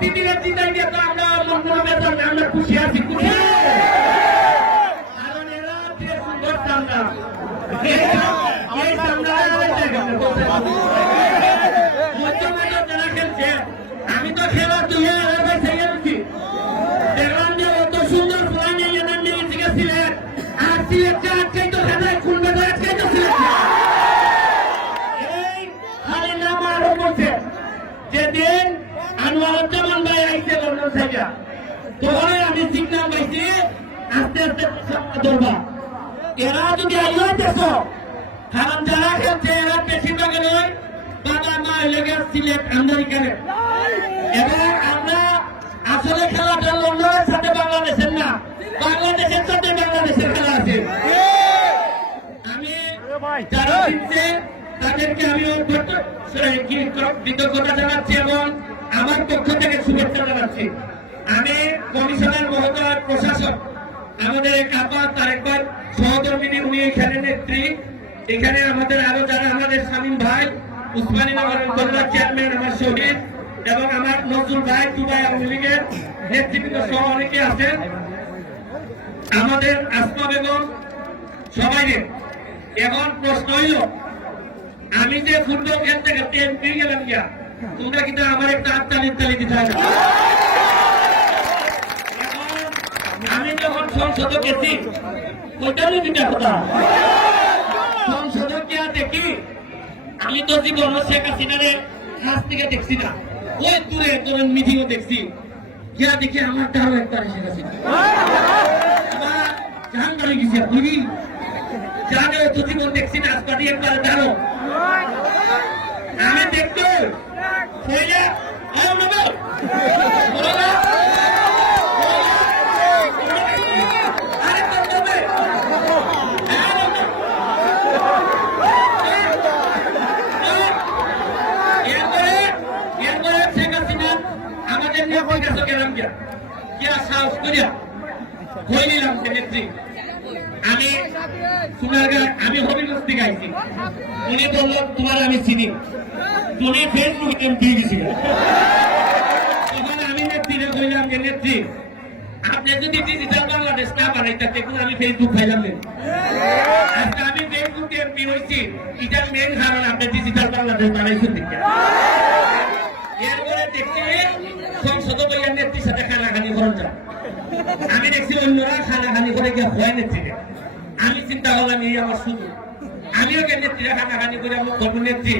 অতিথিরা চিন্তাই দিয়ে তো আমরা আমরা খুশি আছি, খুশি। কারণ এরা যে সুন্দর চান্দা, এই চান্দা যারা খেলছে, আমি তো খেলার তুলে গেছি, দেখলাম যে অত সুন্দর ফোলা নিয়ে এনার নিয়ে ঠিক ছিলেন, আর সিলেটটা আজকেই তো খেলায় খুলবে তো আজকেই তো সিলেট এই খালি নাম আরো বলছে যেদিন আনোয়ারুজ্জামান ভাই আইসে লন্ডন থেকে, তখন আমি সিগনাল পাইছি আস্তে আস্তে ধরবা। এরা যদি আইতেছ, কারণ যারা খেলছে এরা বেশিরভাগ নয় বাবা মা লেগে সিলেট আমদানি করে, এবং আমরা আসলে খেলাটা লন্ডনের সাথে বাংলাদেশের না, বাংলাদেশের সাথে বাংলাদেশের খেলা আছে। আমি যারা জিতছে তাদেরকে আমি কৃতজ্ঞতা জানাচ্ছি এবং আমার পক্ষ থেকে শুভেচ্ছা জানাচ্ছি। আমি কমিশনার মহোদয়, প্রশাসক, আমাদের কাপা তারেকবার সহধর্মিনী, উনি খেলের নেত্রী, এখানে আমাদের আরো যারা আমাদের শামীম ভাই, উসমানী নগরের গল্লা চেয়ারম্যান আমার শহীদ, এবং আমার নজরুল ভাই, দুবাই আওয়ামী লীগের নেতৃবৃন্দ সহ অনেকে আছেন, আমাদের আসমা বেগম, সবাই। এখন প্রশ্ন হইল, আমি যে ফুটবল খেলতে খেলতে এমপি গেলাম গিয়া, তোমরা কিন্তু আমার একটা আত্মালির তালি দিতে হবে। আমি যখন সংসদ গেছি, ওইটারই দিতে কথা সংসদ গিয়া দেখি, আমি তো জীবন শেখ হাসিনারে কাছ থেকে দেখছি না, ওই দূরে ধরেন মিটিংও দেখছি, গিয়া দেখি আমার তারও একটা শেখ হাসিনা জাহান করে গেছি। বুঝি জানে তো জীবন দেখছি না, আজকাল একবার জানো আমি দেখতো আমাদের নিয়ে গেলাম গিয়া গিয়া সাহস করিয়া হয়ে নিলাম সে নেত্রী। আমি আমি হবিগঞ্জ থেকে আইছি, উনি বলল তোমার আমি চিনি, তুমি ফেসবুক এমপি গেছিল। তখন আমি নেত্রীরে বললাম যে নেত্রী, আপনি যদি ডিজিটাল বাংলাদেশ না বানাইতেন দেখুন আমি ফেসবুক পাইলাম না, আজকে আমি ফেসবুক এমপি হয়েছি, এটার মেন কারণ আপনি ডিজিটাল বাংলাদেশ বানাইছেন। এরপরে দেখছি সংসদ বইয়ার নেত্রীর সাথে খানাখানি করা যায়, আমি দেখছি অন্যরা খানাখানি করে গিয়ে হয় নেত্রীকে। আমি চিন্তা করলাম এই আমার শুধু, আমিও নেত্রীরা খানাখানি করে আমার নেত্রী